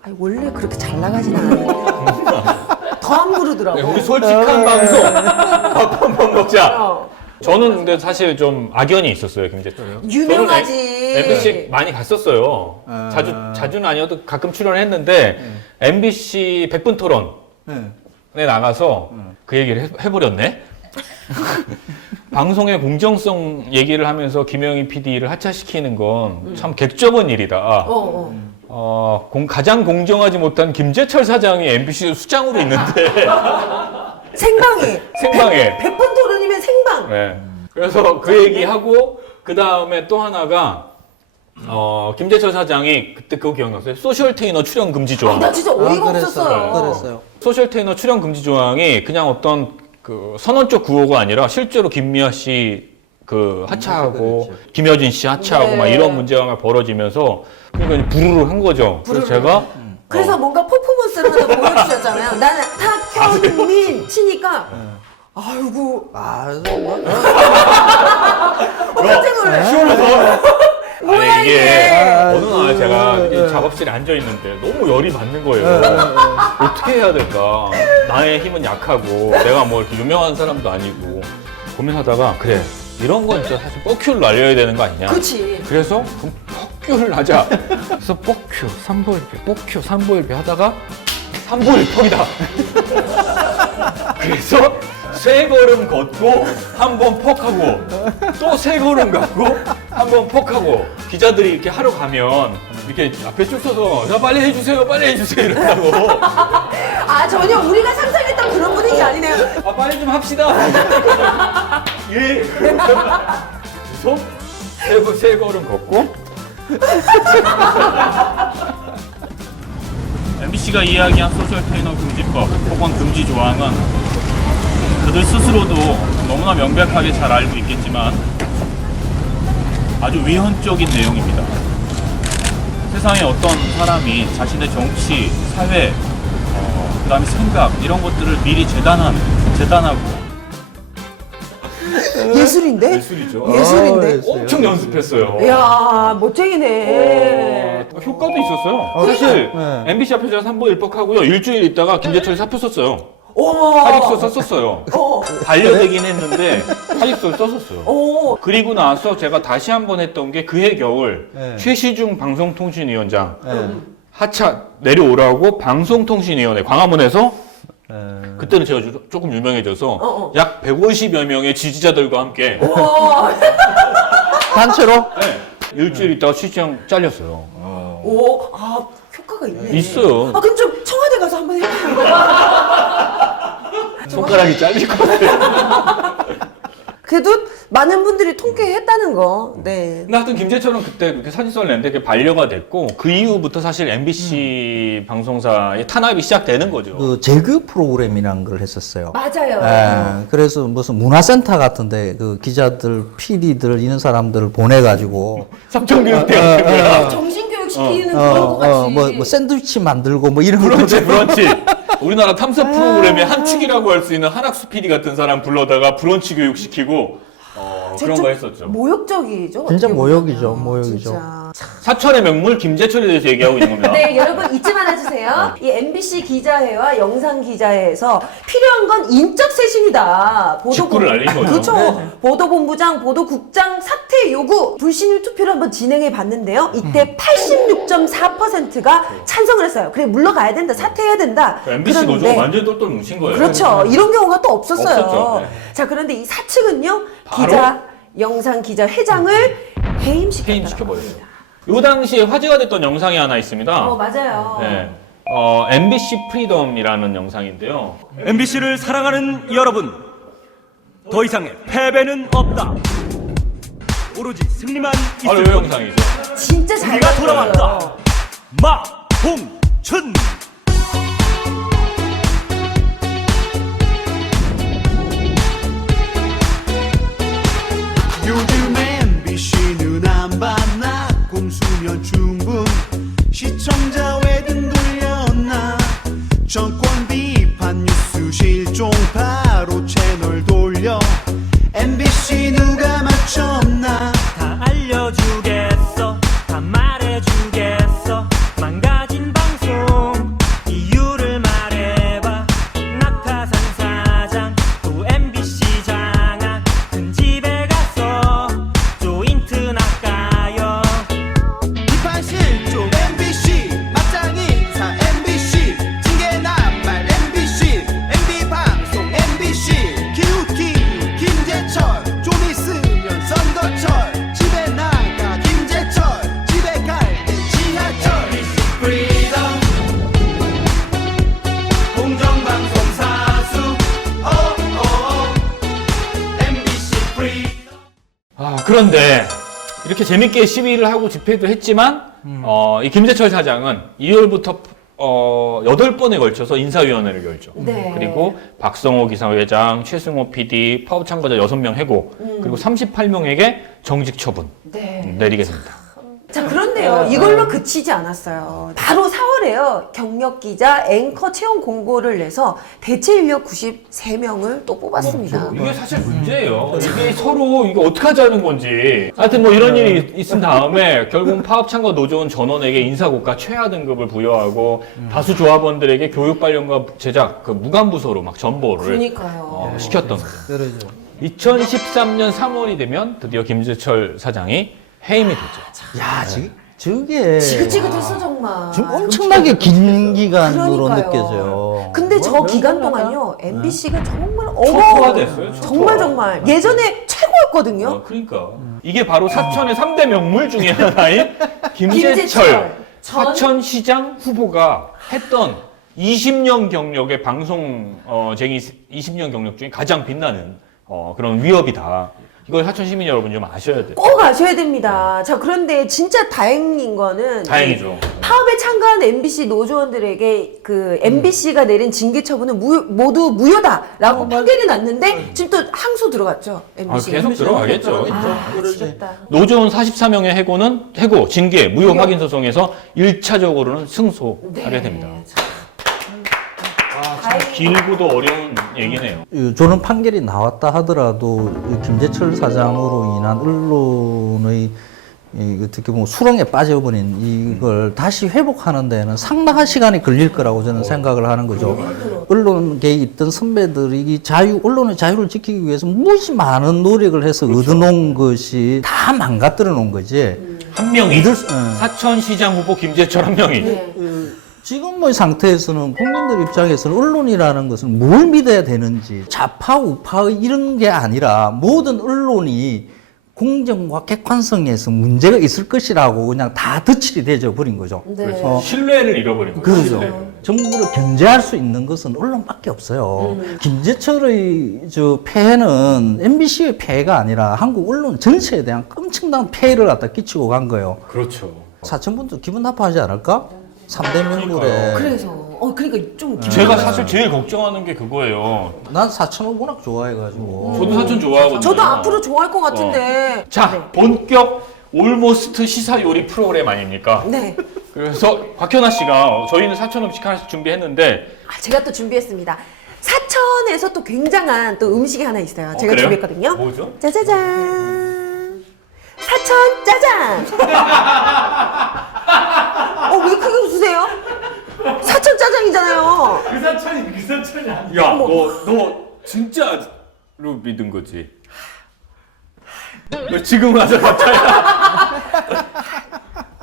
아니, 원래 그렇게 잘 나가진 않아요. 더 안 부르더라고. 네, 우리 솔직한 방송 밥 한번 먹자. 어. 저는 근데 사실 좀 악연이 있었어요, 김재철이요. 유명하지. MBC 많이 갔었어요. 자주는 아니어도 가끔 출연했는데 MBC 100분 토론에 나가서 그 얘기를 해버렸네. 방송의 공정성 얘기를 하면서 김영희 PD를 하차시키는 건 참 객적은 일이다. 가장 공정하지 못한 김재철 사장이 MBC 수장으로 있는데 생방에. 생방에. 100분 토론이면 생방. 네. 그래서 그 얘기하고 그 다음에 또 하나가 김재철 사장이 그때 그거 기억났어요? 소셜 테이너 출연 금지 조항. 나 진짜 어이가 그랬어요. 없었어요. 그랬어요. 소셜 테이너 출연 금지 조항이 그냥 어떤 그 선언적 구호가 아니라 실제로 김미아 씨 그 하차하고 그랬죠. 김여진 씨 하차하고 네. 막 이런 문제가 벌어지면서 그러니까 부르르 한 거죠. 그래서 제가 그래서 뭔가 퍼포먼스를 하나 보여주셨잖아요. 나는 탁현민 치니까 아이고 깜짝 놀랐어. 시원해서 뭐야, 아니, 이게 이게. 어느 날 제가 이 작업실에 앉아 있는데 너무 열이 받는 거예요. 어떻게 해야 될까? 나의 힘은 약하고 내가 뭐 이렇게 유명한 사람도 아니고 고민하다가 그래 이런 건 진짜 사실 뻑큐를 날려야 되는 거 아니냐? 그치. 그래서 그럼 뻑큐를 하자. 그래서 뻑큐, 삼보일배, 뻑큐, 삼보일배 하다가 삼보일퍽이다. 그래서 세 걸음 걷고 한 번 퍽하고 또 세 걸음 걷고 한 번 퍽하고 기자들이 이렇게 하러 가면 이렇게 앞에 쭉 서서 자 빨리 해주세요 빨리 해주세요 이러고 전혀 우리가 상상했던 그런 분위기 아니네요. 빨리 좀 합시다. 예. 그래서 세 걸음 걷고 MBC가 이야기한 소셜 테이너 금지법 혹은 금지 조항은 그들 스스로도 너무나 명백하게 잘 알고 있겠지만 아주 위헌적인 내용입니다. 세상에 어떤 사람이 자신의 정치, 사회, 그 다음에 생각 이런 것들을 미리 재단하고 예술인데? 예술이죠. 예술인데? 엄청 연습했어요. 이야, 멋쟁이네. 효과도 있었어요. 사실 네. MBC 앞에서 3보 1퍽하고요. 일주일 있다가 김재철이 사표 썼어요. 어머. 사직서 썼었어요. 반려되긴 했는데 사직서를 썼었어요. 오. 그리고 나서 제가 다시 한번 했던 게 그해 겨울 네. 최시중 방송통신위원장 네. 하차 내려오라고 방송통신위원회 광화문에서 그때는 제가 조금 유명해져서 약 150여 명의 지지자들과 함께 단체로? 네, 일주일 있다가 취재장 잘렸어요. 효과가 있네. 있어요. 그럼 좀 청와대 가서 한번 해봐요. 손가락이 잘릴 것 같아요. 그래도 많은 분들이 통쾌했다는 거. 네. 근데 하여튼 김재철은 그때 그렇게 사직서를 냈는데 그게 반려가 됐고 그 이후부터 사실 MBC 방송사의 탄압이 시작되는 거죠. 그 재교육 프로그램이라는 걸 했었어요. 맞아요. 그래서 무슨 문화센터 같은데 그 기자들, PD들 이런 사람들을 보내가지고 삼청교육대학 정신교육 시키는 그런 거 같이. 뭐 샌드위치 만들고 뭐 이런 거. 브런치. 우리나라 탐사 프로그램의 한 축이라고 할 수 있는 한학수 PD 같은 사람 불러다가 브런치 교육 시키고 그런 거 했었죠. 모욕적이죠. 진짜 어떻게 모욕이죠, 보면. 모욕이죠. 진짜. 사천의 명물 김재철에 대해서 얘기하고 있는 겁니다. 네, 여러분 잊지 말아주세요. 이 MBC 기자회와 영상 기자회에서 필요한 건 인적 쇄신이다. 직구를 날린 거죠. 그렇죠. 보도본부장, 보도국장 사퇴 요구 불신임 투표를 한번 진행해 봤는데요. 이때 86.4%가 찬성을 했어요. 그래 물러가야 된다, 사퇴해야 된다. MBC 그런데 노조가 완전히 똘똘 뭉친 거예요. 그렇죠. 이런 경우가 또 없었어요. 없었죠. 네. 자, 그런데 이 사측은요, 바로? 기자, 영상 기자 회장을 해임시켰다. 해임시켜버려요. 요 당시에 화제가 됐던 영상이 하나 있습니다. 맞아요. 네. MBC 프리덤이라는 영상인데요. MBC를 사랑하는 여러분, 더 이상의 패배는 없다. 오로지 승리만 바로 있을 요 뿐. 영상이죠. 진짜 잘 우리가 만들었어요. 돌아왔다. 마홍춘. 요즘 MBC는 안 봤나 공수면 충분 시청자 왜등 돌렸나 정권 비판 뉴스 실종 바로 채널 돌려 MBC 누가 맞췄나 다 알려주겠어. 다 말해주겠어. 망가진 방송 이유를 말해봐. 낙하산 사장 또 MBC 장악 큰 집에 가서 조인트 낚아요. 비판 실종 MBC 맞짱 인사 MBC 징계 낱말 MBC MB 방송 MBC 기웃기 김재철 좀 있으면 선거철 집에 나가 김재철 집에 갈 때 지하철 프리덤 공정방송 사수 MBC 프리덤 그런데 이렇게 재밌게 시위를 하고 집회도 했지만 이 김재철 사장은 2월부터 8번에 걸쳐서 인사위원회를 열죠. 네. 그리고 박성호 기사회장, 최승호 PD, 파업 참가자 6명 해고, 그리고 38명에게 정직 처분 네. 내리게 됩니다. 자, 그런데요. 이걸로 그치지 않았어요. 바로 4월에요. 경력 기자, 앵커 채용 공고를 내서 대체 인력 93명을 또 뽑았습니다. 이게 사실 문제예요. 이게 서로 이거 어떻게 하자는 건지. 하여튼 뭐 이런 일이 있은 다음에 결국 파업 참가 노조원 전원에게 인사고가 최하 등급을 부여하고 다수 조합원들에게 교육 관련과 제작 그 무관부서로 막 전보를 그러니까요. 시켰던 거죠. 그러죠. 2013년 3월이 되면 드디어 김재철 사장이 해임이 됐죠. 야, 저게 지긋지긋했어, 정말. 지금 엄청나게 긴 기간으로 그러니까요. 느껴져요. 근데 저 뭐, 기간 그런 동안요, MBC가 정말 초토화됐어요, 초토화. 정말 정말. 예전에 최고였거든요. 그러니까 이게 바로 사천의 3대 명물 중에 하나인 김재철 김재철 전- 사천시장 후보가 했던 20년 경력의 방송쟁이 20년 경력 중에 가장 빛나는 그런 위협이다. 이걸 사천 시민 여러분 좀 아셔야 돼요. 꼭 아셔야 됩니다. 자, 그런데 진짜 다행인 거는 다행이죠. 파업에 참가한 MBC 노조원들에게 그 MBC가 내린 징계 처분은 모두 무효다라고 판결이 났는데 지금 또 항소 들어갔죠. MBC. 계속 들어가겠죠. 미치겠다. 노조원 44명의 해고, 징계, 무효 확인 소송에서 1차적으로는 승소하게 됩니다. 참 길고도 어려운 얘기네요. 저는 판결이 나왔다 하더라도 이 김재철 사장으로 인한 언론의 어떻게 보면 수렁에 빠져버린 이걸 다시 회복하는 데는 상당한 시간이 걸릴 거라고 저는 생각을 하는 거죠. 언론계에 있던 선배들이 이 언론의 자유를 지키기 위해서 무지 많은 노력을 해서 얻어놓은 것이 다 망가뜨려 놓은 거지. 한 명이 사천시장 후보 김재철 한 명이. 지금의 상태에서는 국민들 입장에서는 언론이라는 것은 뭘 믿어야 되는지 좌파 우파 이런 게 아니라 모든 언론이 공정과 객관성에서 문제가 있을 것이라고 그냥 다 덧칠이 되져 버린 거죠. 네. 신뢰를 잃어버린 거죠. 그렇죠. 신뢰. 정부를 견제할 수 있는 것은 언론밖에 없어요. 김재철의 저 폐해는 MBC의 폐해가 아니라 한국 언론 전체에 대한 엄청난 폐해를 갖다 끼치고 간 거예요. 그렇죠. 사천분도 기분 나빠하지 않을까? 3대 명불에. 그래서 그러니까 좀 제가 사실 제일 걱정하는 게 그거예요. 난 사천을 워낙 좋아해가지고. 저도 사천 좋아하거든요. 저도 앞으로 좋아할 것 같은데. 자, 본격 올모스트 시사 요리 프로그램 아닙니까? 네. 그래서 곽현아 씨가 저희는 사천 음식 하나씩 준비했는데 제가 또 준비했습니다. 사천에서 또 굉장한 또 음식이 하나 있어요. 제가 그래요? 준비했거든요. 뭐죠? 짜자잔. 사천 짜장. 왜 크게 웃으세요? 사천 짜장이잖아요. 그 사천이 아니야. 야, 너 진짜로 믿은 거지? 너 지금 와서 갑자기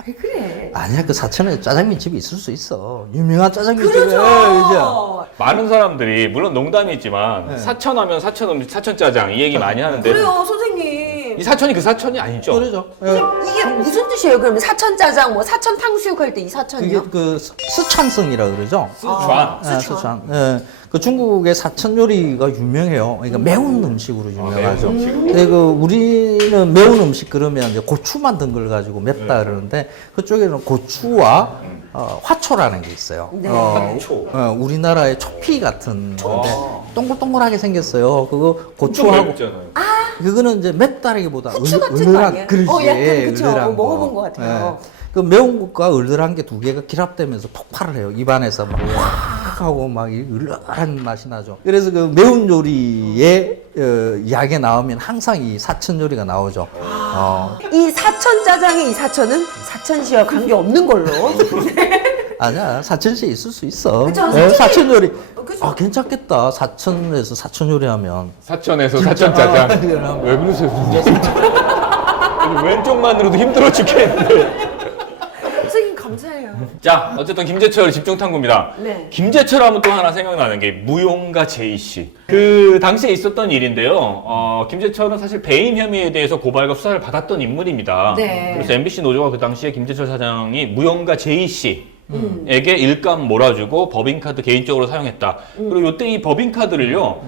왜 그래? 아니야, 그 사천에 짜장면 집이 있을 수 있어. 유명한 짜장면 집에. 그렇죠. 많은 사람들이 물론 농담이지만 사천하면 사천 음식, 사천 짜장 이 얘기 많이 하는데 그래요, 선생님. 이 사천이 그 사천이 아니죠? 그러죠. 이게 무슨 뜻이에요? 그러면 사천 짜장, 뭐 사천 탕수육 할 때 이 이게 사천이요? 그 스촨성이라 그러죠. 스촨. 스촨. 예. 그 중국의 사천 요리가 유명해요. 그러니까 매운 음식으로 유명하죠. 매운 음식으로? 근데 그 우리는 매운 음식 그러면 이제 고추 만든 걸 가지고 맵다 그러는데 그쪽에는 고추와 화초라는 게 있어요. 네. 화초. 우리나라의 초피 같은 건데 동글동글하게 생겼어요. 그거 고추하고 맵잖아요. 그거는 이제 맵다라기보다 후추 같은 거 아니에요? 그러지. 약간 그쵸. 얼얼한 거. 먹어본 것 같아요. 예. 그 매운 것과 얼얼한 게 두 개가 결합되면서 폭발을 해요. 입안에서 막 확 하고 막 이 얼얼한 맛이 나죠. 그래서 그 매운 요리에 이야기에 나오면 항상 이 사천 요리가 나오죠. 이 사천 짜장의 이 사천은 사천시와 관계 없는 걸로. 아니야, 사천시에 있을 수 있어. 그쵸, 예, 사천이- 사천 요리. 그쵸. 괜찮겠다. 사천에서 사천 요리하면. 사천에서 사천 짜장. 왜 그러세요? 왼쪽만으로도 힘들어 죽겠는데. 선생님 감사해요. 자, 어쨌든 김재철 집중 탐구입니다. 네. 김재철 하면 또 하나 생각나는 게 무용가 제이 씨. 그 당시에 있었던 일인데요. 김재철은 사실 배임 혐의에 대해서 고발과 수사를 받았던 인물입니다. 네. 그래서 MBC 노조가 그 당시에 김재철 사장이 무용가 제이 씨에게 일감 몰아주고 법인카드 개인적으로 사용했다. 그리고 이때 이 법인카드를요,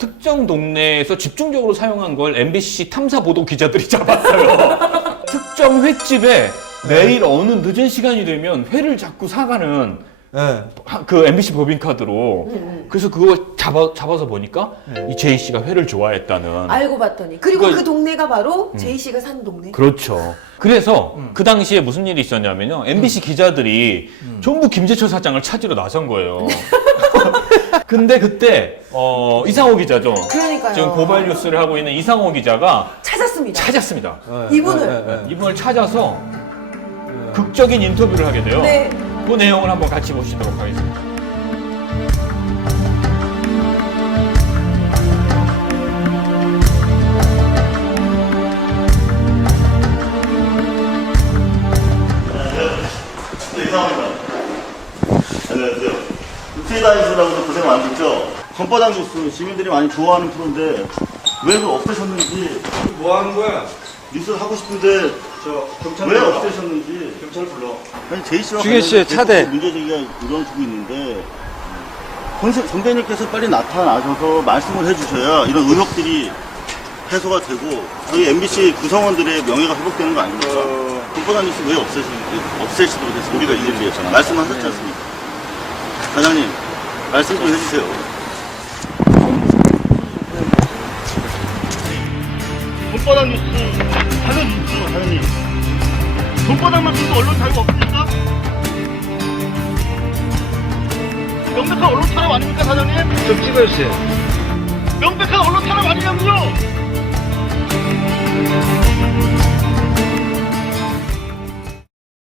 특정 동네에서 집중적으로 사용한 걸 MBC 탐사보도 기자들이 잡았어요. 특정 횟집에 매일 어느 늦은 시간이 되면 회를 자꾸 사가는 예. 그 MBC 법인카드로. 그래서 그걸 잡아서 보니까 이 제이 씨가 회를 좋아했다는. 알고 봤더니. 그리고 그거- 그 동네가 바로 제이 씨가 사는 동네. 그렇죠. 그래서 그 당시에 무슨 일이 있었냐면요. MBC 기자들이 전부 김재철 사장을 찾으러 나선 거예요. 근데 그때 이상호 기자죠. 그러니까요. 지금 고발 뉴스를 하고 있는 이상호 기자가 찾았습니다. 찾았습니다. 이분을. 이분을 찾아서 극적인 인터뷰를 하게 돼요. 네. 그 내용을 한번 같이 보시도록 하겠습니다. 네, 이상합니다. 안녕하세요. 국제다이스라고도 고생 많으셨죠? 건바닥 뉴스 시민들이 많이 좋아하는 프로인데 왜 그걸 없애셨는지 뭐 하는 거야? 뉴스 하고 싶은데 저 경찰 왜 불러. 없애셨는지 경찰 불러. 아니 제이 씨와 주계 씨의 관련해서 차대. 계속 문제 제기가 이루어지고 있는데 선생님께서 빨리 나타나셔서 말씀을 해주셔야 이런 의혹들이 해소가 되고 저희 MBC 구성원들의 명예가 회복되는 거 아닙니까? 건바닥 뉴스 왜 없애시도록 해서 우리가 이를 위해서 말씀하셨지 않습니까? 사장님 말씀 좀 해주세요. 손바닥 뉴스 하는 뉴스 사장님 손바닥만 들고 언론 자유가 없습니까? 명백한 언론 탄압 아닙니까 사장님? 좀 찍어주세요. 명백한 언론 탄압 아니냐고요?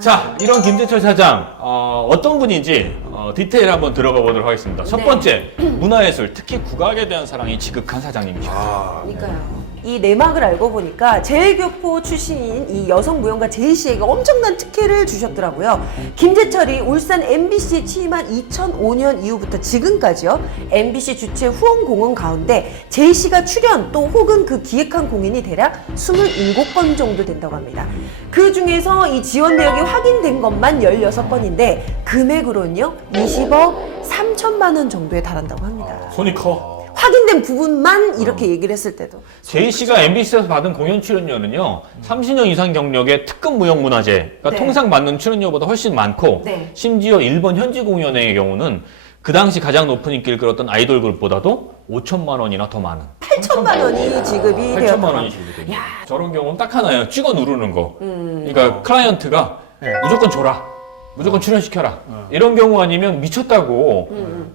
자, 이런 김재철 사장 어떤 분인지 디테일 한번 들어가 보도록 하겠습니다. 첫 네. 번째, 문화예술, 특히 국악에 대한 사랑이 지극한 사장님이십니다. 그러니까요. 이 내막을 알고 보니까 제일교포 출신인 이 여성 무용가 제이 씨에게 엄청난 특혜를 주셨더라고요. 김재철이 울산 MBC에 취임한 2005년 이후부터 지금까지요. MBC 주최 후원 공연 가운데 제이 씨가 출연 또 혹은 그 기획한 공연이 대략 27건 정도 된다고 합니다. 그 중에서 이 지원 내역이 확인된 것만 16건인데 금액으로는요 20억 3천만 원 정도에 달한다고 합니다. 손이 커. 확인된 부분만 이렇게 얘기를 했을 때도. 제이 씨가 MBC에서 받은 공연 출연료는요, 30년 이상 경력의 특급 무용문화재, 그러니까 네. 통상 받는 출연료보다 훨씬 많고, 네. 심지어 일본 현지 공연의 경우는 그 당시 가장 높은 인기를 끌었던 아이돌 그룹보다도 5천만 원이나 더 많은. 8천만 원이 지급이 8천만 되었다. 원이 지급이 됩니다. 저런 경우는 딱 하나예요. 찍어 누르는 거. 그러니까 클라이언트가 무조건 줘라. 무조건 출연시켜라. 이런 경우 아니면 미쳤다고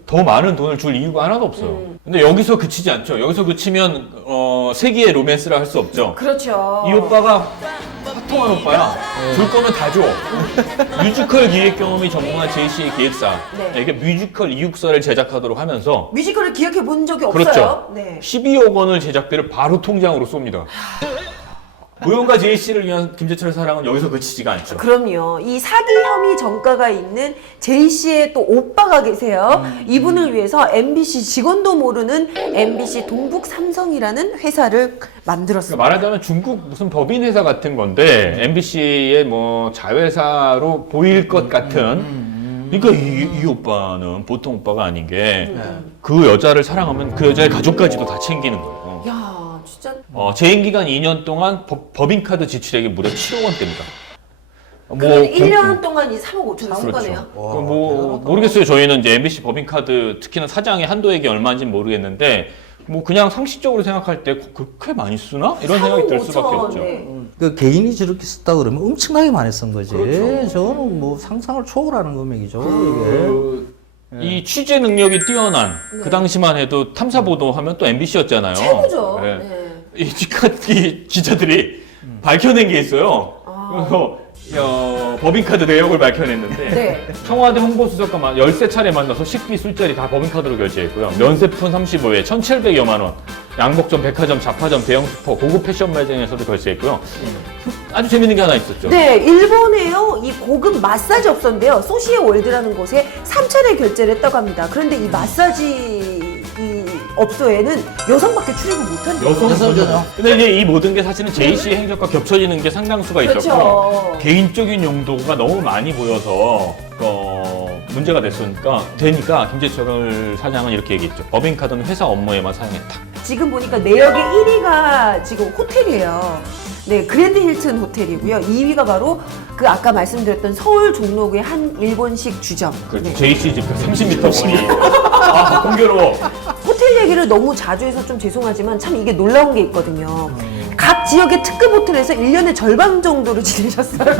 더 많은 돈을 줄 이유가 하나도 없어요. 근데 여기서 그치지 않죠. 여기서 그치면 세기의 로맨스라 할 수 없죠. 그렇죠. 이 오빠가 화통한 오빠야. 줄 거면 다 줘. 뮤지컬 기획 경험이 전문한 제이씨의 기획사. 네. 이게 뮤지컬 이육사를 제작하도록 하면서 뮤지컬을 기획해 본 적이 없어요. 그렇죠. 네. 12억 원을 제작비를 바로 통장으로 쏩니다. 무용가 제이씨를 위한 김재철의 사랑은 여기서 그치지가 않죠. 그럼요. 이 사기 혐의 전과가 있는 제이 씨의 또 오빠가 계세요. 이분을 위해서 MBC 직원도 모르는 MBC 동북 삼성이라는 회사를 만들었습니다. 그러니까 말하자면 중국 무슨 법인 회사 같은 건데 MBC의 뭐 자회사로 보일 것 같은. 그러니까 이 오빠는 보통 오빠가 아닌 게 그 여자를 사랑하면 그 여자의 가족까지도 다 챙기는 거예요. 야, 진짜. 재임 기간 2년 동안 법인카드 지출액이 무려 7억 원대입니다. 뭐 1년 동안 이 3억 5천 나온 그렇죠. 거네요. 뭐 모르겠어요. 저희는 이제 MBC 법인카드 특히나 사장의 한도액이 얼마인지는 모르겠는데 뭐 그냥 상식적으로 생각할 때 그렇게 많이 쓰나? 이런 생각이 들 수밖에 없죠. 그 개인이 저렇게 썼다 그러면 엄청나게 많이 쓴 거지. 그렇죠. 저는 뭐 상상을 초월하는 금액이죠. 이 취재 능력이 뛰어난 그 당시만 해도 탐사 보도하면 또 MBC였잖아요. 최고죠. 네. 네. 이 기자들이 밝혀낸 게 있어요. 그래서 법인카드 내역을 밝혀냈는데 네. 청와대 홍보수석과 13차례 만나서 식비, 술자리 다 법인카드로 결제했고요. 면세품 35회, 1,700여만 원, 양복점, 백화점, 잡화점, 대형 슈퍼, 고급 패션 매장에서도 결제했고요. 아주 재밌는 게 하나 있었죠. 네, 일본에요. 이 고급 마사지 업소인데요. 소시에 월드라는 곳에 3차례 결제를 했다고 합니다. 그런데 이 마사지 이 업소에는 여성밖에 출입을 못한대요. 여성 전용. 근데 이제 이 모든 게 사실은 제이 씨의 행적과 겹쳐지는 게 상당수가 있었고 그렇죠. 개인적인 용도가 너무 많이 보여서 문제가 되니까 김재철 사장은 이렇게 얘기했죠. 법인카드는 회사 업무에만 사용했다. 지금 보니까 내역의 1위가 지금 호텔이에요. 네, 그랜드 힐튼 호텔이고요. 2위가 바로 그 아까 말씀드렸던 서울 종로구의 한 일본식 주점. 그렇죠. 네. 제이 씨 집 30m 거리. 아, 공교로워. 호텔 얘기를 너무 자주 해서 좀 죄송하지만 참 이게 놀라운 게 있거든요. 각 지역의 특급 호텔에서 1년의 절반 정도를 지내셨어요.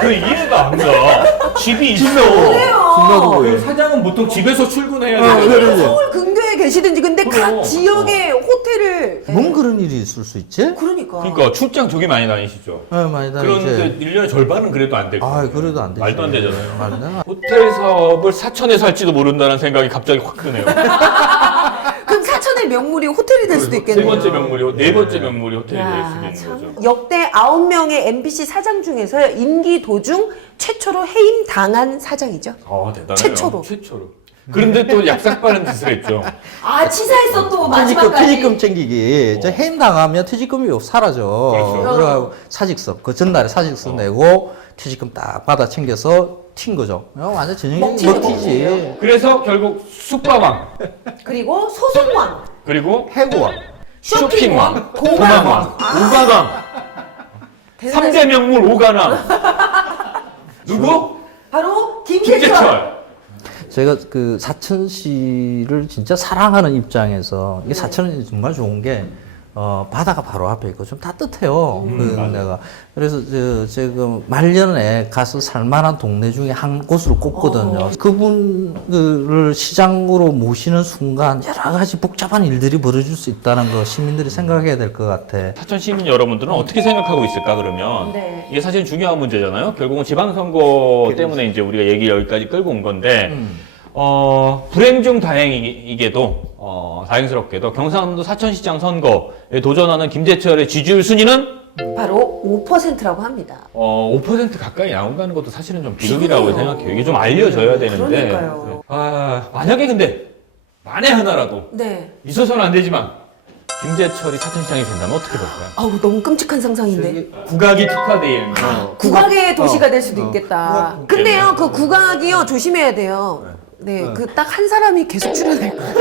그 이해가 안 가. 집이 있어. 그래요. 그 사장은 보통 집에서 출근해야 아니, 되잖아요. 서울 근교에 계시든지 근데 그래요. 각 지역의 호텔을 뭔 그런 일이 있을 수 있지? 그러니까. 그러니까 출장 저기 많이 다니시죠. 네, 많이 그런데 다니지. 1년의 절반은 그래도 안 될 거예요. 아, 그래도 안 되지. 말도 안 되잖아요. 말도 안 돼. 호텔 사업을 사천에서 할지도 모른다는 생각이 갑자기 확 드네요. 그럼 사천의 명물이 호텔이 될 수도 세 있겠네요. 번째 명물이, 네 번째 명물이 호텔이 될 야, 수도 있는 참. 거죠. 역대 9명의 MBC 사장 중에서 임기 도중 최초로 해임 당한 사장이죠. 아, 대단해요. 최초로. 그런데 또 약삭빠른 짓을 했죠. 아, 치사했어 또 퇴직금 챙기기. 저 해임 당하면 퇴직금이 사라져. 그렇죠. 그래가지고 사직서, 그 전날에 사직서 내고 퇴직금 딱 받아 챙겨서 튄 거죠. 완전 전형적인 먹튀지. 그래서 결국 숙박왕, 그리고 소송왕, 그리고 해고왕. 쇼핑왕, 도망왕. 도망왕, 오가왕. 3대 명물 오가왕. 누구? 바로 김재철. 김재철. 제가 그 사천시를 진짜 사랑하는 입장에서 이게 사천이 정말 좋은 게 바다가 바로 앞에 있고 좀 따뜻해요. 그 데가. 그래서 지금 말년에 가서 살만한 동네 중에 한 곳으로 꼽거든요. 그분을 시장으로 모시는 순간 여러 가지 복잡한 일들이 벌어질 수 있다는 거 시민들이 생각해야 될 것 같아. 사천 시민 여러분들은 어떻게 생각하고 있을까 그러면 네. 이게 사실 중요한 문제잖아요. 결국은 지방선거 때문에 이제 우리가 얘기를 여기까지 끌고 온 건데 불행 중 다행이게도 다행스럽게도 경상도 사천시장 선거에 도전하는 김재철의 지지율 순위는 바로 5%라고 합니다. 5% 가까이 나온다는 것도 사실은 좀 비극이라고 비극이에요. 생각해요. 이게 좀 알려져야 되는데 그러니까요. 만약에 근데 만에 하나라도 네. 있어서는 안 되지만 김재철이 사천시장이 된다면 어떻게 될까요? 아우 너무 끔찍한 상상인데. 국악이 특화되면 국악의 도시가 될 수도 있겠다. 국악. 근데요, 그 국악이요 조심해야 돼요. 네, 그 딱 한 사람이 계속 출연할 거예요.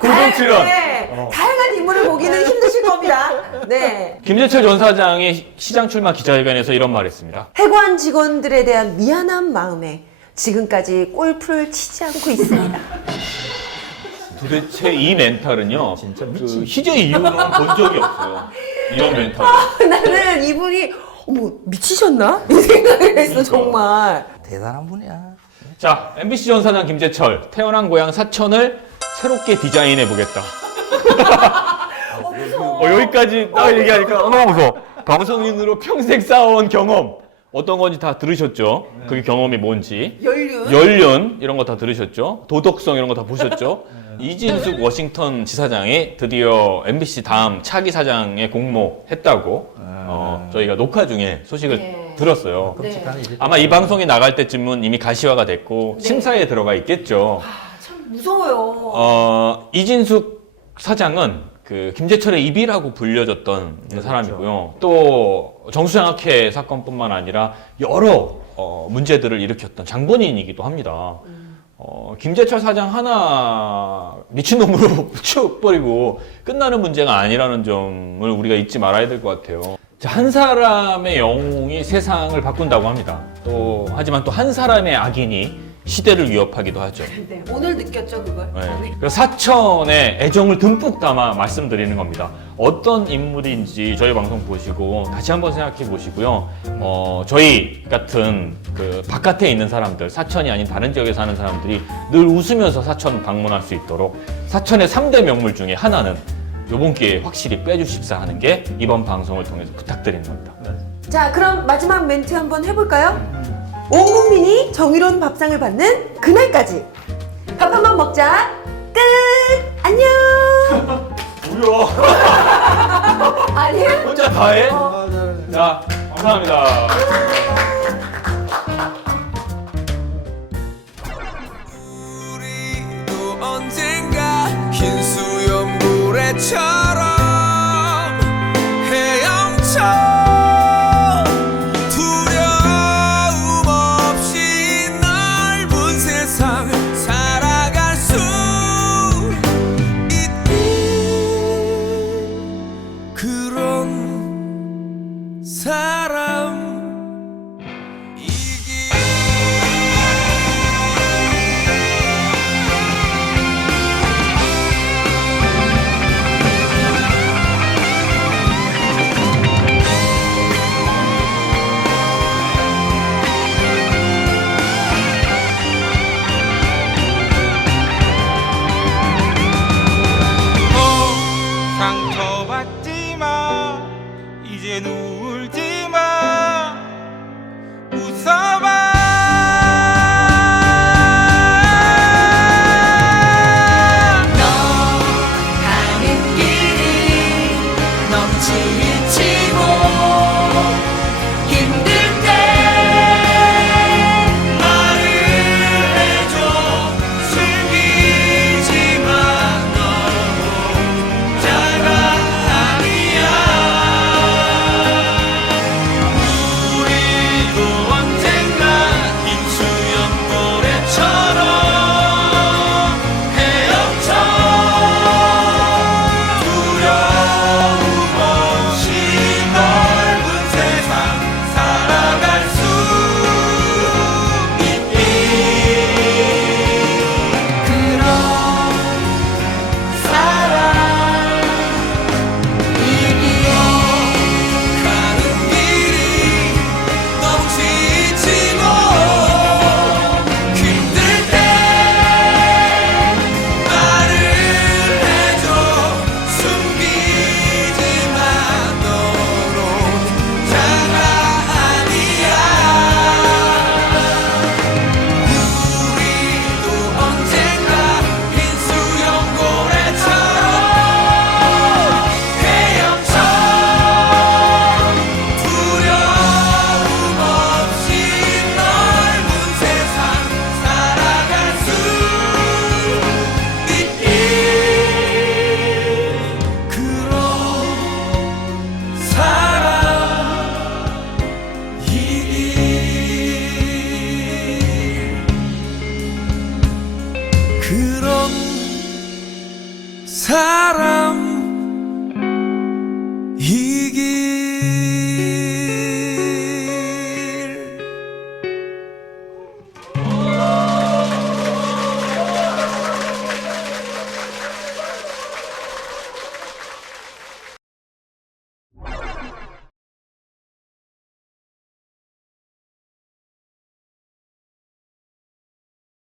공동 출연. 네, 다양한 인물을 보기는 힘드실 겁니다. 네. 김재철 전 사장이 시장 출마 기자회견에서 이런 말했습니다. 해관 직원들에 대한 미안한 마음에 지금까지 골프를 치지 않고 있습니다. 도대체 이 멘탈은요, 진짜 그 미친. 희재 이후로는 본 적이 없어요. 이런 멘탈. 나는 이분이 어머 미치셨나? 이 생각을 했어 정말. 대단한 분이야. 자, MBC 전 사장 김재철, 태어난 고향 사천을 새롭게 디자인해 보겠다. 여기까지 딱 얘기하니까 너무 무서워. 방송인으로 평생 쌓아온 경험 어떤 건지 다 들으셨죠? 그게 경험이 뭔지. 연륜 이런 거 다 들으셨죠? 도덕성 이런 거 다 보셨죠? 이진숙 워싱턴 지사장이 드디어 MBC 다음 차기 사장에 공모했다고 저희가 녹화 중에 소식을 네. 들었어요. 끔찍한 일이. 아마 이 방송이 나갈 때쯤은 이미 가시화가 됐고 네. 심사에 들어가 있겠죠. 참 무서워요. 이진숙 사장은 그 김재철의 입이라고 불려졌던 사람이고요. 또 정수장학회 사건뿐만 아니라 여러 문제들을 일으켰던 장본인이기도 합니다. 김재철 사장 하나 미친놈으로 치워버리고 끝나는 문제가 아니라는 점을 우리가 잊지 말아야 될 것 같아요. 자, 한 사람의 영웅이 세상을 바꾼다고 합니다. 하지만 또 한 사람의 악인이 시대를 위협하기도 하죠. 네, 오늘 느꼈죠 그걸. 네. 그래서 사천에 애정을 듬뿍 담아 말씀드리는 겁니다. 어떤 인물인지 저희 방송 보시고 다시 한번 생각해 보시고요. 저희 같은 그 바깥에 있는 사람들, 사천이 아닌 다른 지역에 사는 사람들이 늘 웃으면서 사천 방문할 수 있도록 사천의 3대 명물 중에 하나는 이번 기회에 확실히 빼주십사 하는 게 이번 방송을 통해서 부탁드리는 겁니다. 자, 그럼 마지막 멘트 한번 해볼까요? 온 국민이 정의로운 밥상을 받는 그날까지 밥 한 번 먹자. 끝. 안녕. 뭐야? 아니에요? 혼자 다 해? 자, 감사합니다. 우리도 언젠가 흰 수염고래처럼 헤엄쳐 두려움 없이 넓은 세상 살아갈 수 있는 그런 사람 상처받지 마 이젠 울지 마 웃어봐 너 가는 길이 너무 지치고 힘들 때 말을 해줘 숨기지 마 너무 혼자가 아니야 그런 사람